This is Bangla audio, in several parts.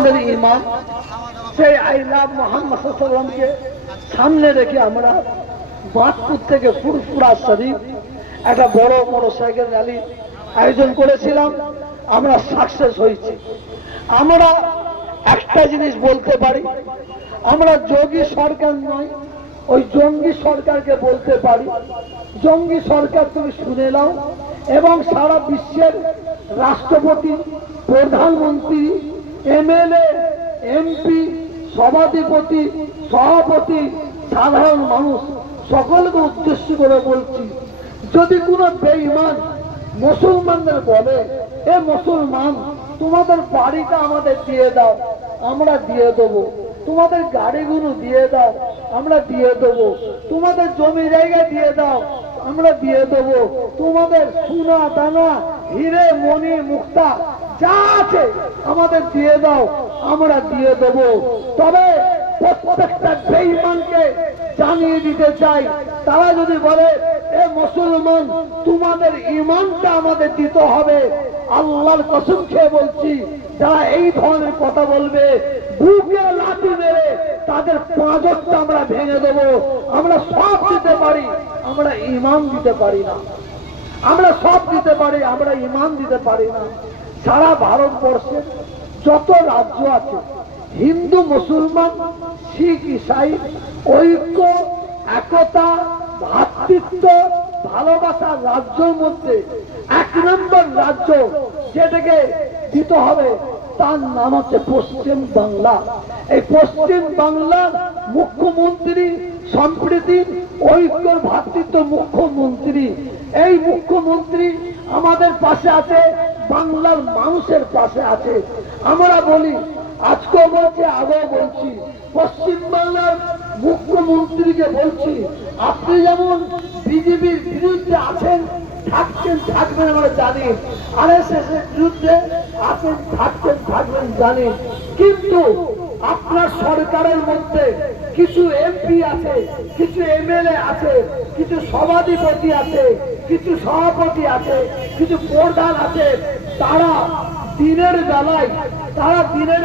আমাদের ইমাম সেই আইলা মোহাম্মদ সাল্লামকে সামনে রেখে আমরা বাঁধপুর থেকে ফুরফুরা শরীফ একটা বড় মোটরসাইকেল র্যালি আয়োজন করেছিলাম। আমরা সাকসেস হয়েছি। আমরা একটা জিনিস বলতে পারি, আমরা যোগী সরকার নয়, ওই জঙ্গি সরকারকে বলতে পারি, জঙ্গি সরকার তুমি শুনে নাও এবং সারা বিশ্বের রাষ্ট্রপতি, প্রধানমন্ত্রী, এমএলএ, এমপি, সভাধিপতি, সভাপতি, সাধারণ মানুষ সকলকে উদ্দেশ্য করে বলছি, যদি কোনো বেঈমান মুসলমানদের বলে এ মুসলমান তোমাদের বাড়িটা আমাদের দিয়ে দাও, আমরা দিয়ে দেবো, তোমাদের গাড়িগুলো দিয়ে দাও, আমরা দিয়ে দেবো, তোমাদের জমি জায়গা দিয়ে দাও, আমরা দিয়ে দেবো, তোমাদের সোনা দানা হিরে মণি মুক্তা যা আছে আমাদের দিয়ে দাও, আমরা দিয়ে দেবো। তবে প্রত্যেকটা বেঈমানকে জানিয়ে দিতে চাই, তারা যদি বলে এ মুসলমান তোমাদের ঈমানটা আমাদের দিতে হবে, আল্লাহর কসম খেয়ে বলছি, যারা এই ধরনের কথা বলবে বুকে লাথি মেরে তাদের পাঁজরটা আমরা ভেঙে দেবো। আমরা সব দিতে পারি, আমরা ঈমান দিতে পারি না। আমরা সব দিতে পারি, আমরা ঈমান দিতে পারি না। সারা ভারতবর্ষে যত রাজ্য আছে, হিন্দু মুসলমান শিখ ইসাই ঐক্য একতা ভ্রাতৃত্ব ভালোবাসার রাজ্যের মধ্যে 1 নম্বর রাজ্য যেটাকে দিতে হবে তার নাম হচ্ছে পশ্চিম বাংলা। এই পশ্চিম বাংলার মুখ্যমন্ত্রী সম্প্রীতি ঐক্য ভ্রাতৃত্ব মুখ্যমন্ত্রী, এই মুখ্যমন্ত্রী আমাদের পাশে আছে, বাংলার মানুষের পাশে আছে। আমরা বলি, আজকেও বলছি, আগেও বলছি, পশ্চিম বাংলার মুখ্যমন্ত্রীকে বলছি, আপনি যেমন বিজেপির বিরুদ্ধে আছেন, থাকছেন, থাকবেন আমরা জানি, আরএসএস এর বিরুদ্ধে আছেন, থাকছেন, থাকবেন জানি, কিন্তু আপনার সরকারের মধ্যে কিছু এমপি আছে, কিছু এমএলএ আছে, কিছু সভাধিপতি আছে, কিছু সভাপতি আছে, কিছু প্রধান আছে, তারা দিনের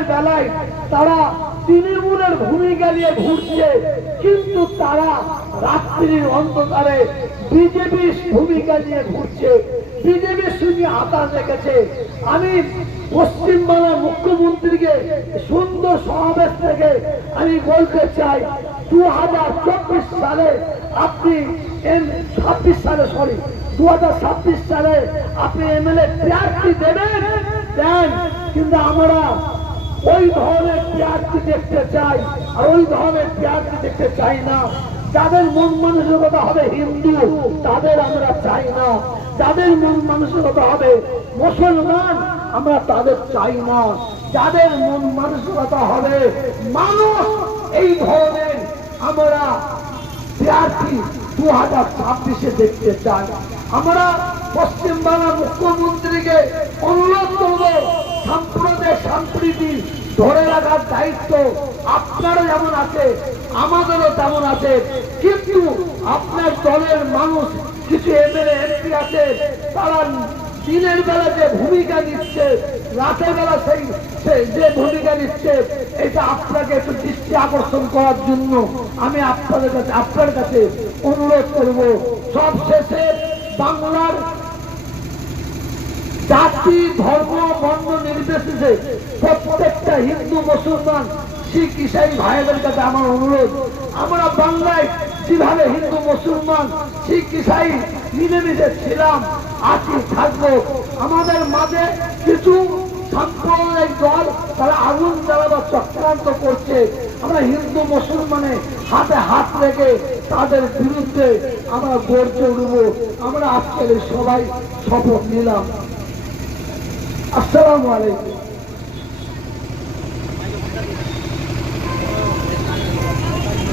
বেলায় তারা তৃণমূলের ভূমিকা নিয়ে ঘুরছে, কিন্তু তারা রাত্রির অন্ধকারে বিজেপির ভূমিকা নিয়ে ঘুরছে, বিজেপির সঙ্গে আতার রেখেছে। আমি পশ্চিমবাংলার মুখ্যমন্ত্রীকে সুন্দর সমাবেশ থেকে আমি বলতে চাই, 2024 সালে আপনি 2026 সালে আপনি এমএলএ প্রার্থী দেবেন, দেন, কিন্তু আমরা ওই ধরনের প্রার্থী দেখতে চাই, আর ওই ধরনের প্রার্থী দেখতে চাই না। যাদের মন মানসিকতা হবে হিন্দু তাদের আমরা চাই না, যাদের মন মানসিকতা হবে মুসলমান আমরা তাদের চাই না, যাদের মন মানসিকতা হবে মানুষ এই ধরনের আমরা প্রার্থী 2026-এ দেখতে চাই। আমরা পশ্চিমবাংলার মুখ্যমন্ত্রীকে অনুরোধ করব, সাম্প্রদায়িক সম্প্রীতি ধরে রাখার দায়িত্ব আপনারও যেমন আছে, আমাদেরও তেমন আছে, কিন্তু আপনার দলের মানুষ কিছু এমএলএ এমপি আছে, তারা দিনের বেলা যে ভূমিকা নিচ্ছে, রাতের বেলা সেই যে ভূমিকা নিচ্ছে, এটা আপনাকে একটু দৃষ্টি আকর্ষণ করার জন্য আমি আপনার কাছে অনুরোধ করব। সব শেষে বাংলার জাতি ধর্ম বর্ণ নির্বিশেষে প্রত্যেকটা হিন্দু মুসলমান শিখ ইসাই ভাইদের কাছে আমার অনুরোধ, আমরা বাংলায় যেভাবে হিন্দু মুসলমান শিখ ইসাই মিলেমিশে ছিলাম, আছি, থাকবো, আমাদের মাঝে কিছু সাম্প্রদায়িক দল তারা আগুন জ্বালাবার চক্রান্ত করছে, আমরা হিন্দু মুসলমানে হাতে হাত রেখে তাদের বিরুদ্ধে আমরা গর্জে উঠব। আমরা আজকের সবাই শপথ নিলাম। আসসালামু আলাইকুম।